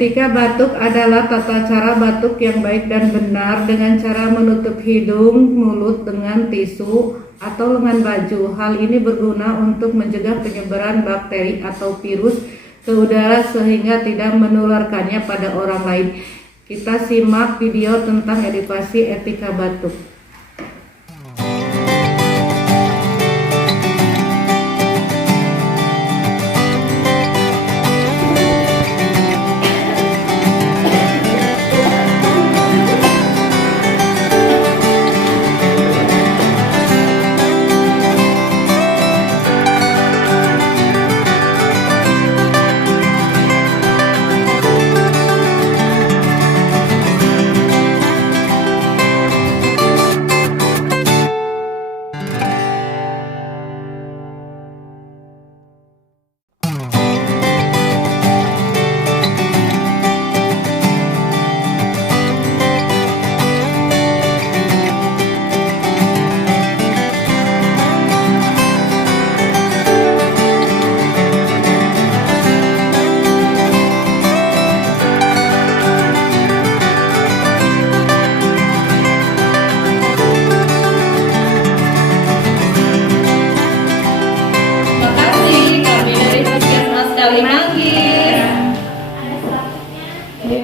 Etika batuk adalah tata cara batuk yang baik dan benar dengan cara menutup hidung, mulut dengan tisu atau lengan baju. Hal ini berguna untuk mencegah penyebaran bakteri atau virus ke udara sehingga tidak menularkannya pada orang lain. Kita simak video tentang edukasi etika batuk.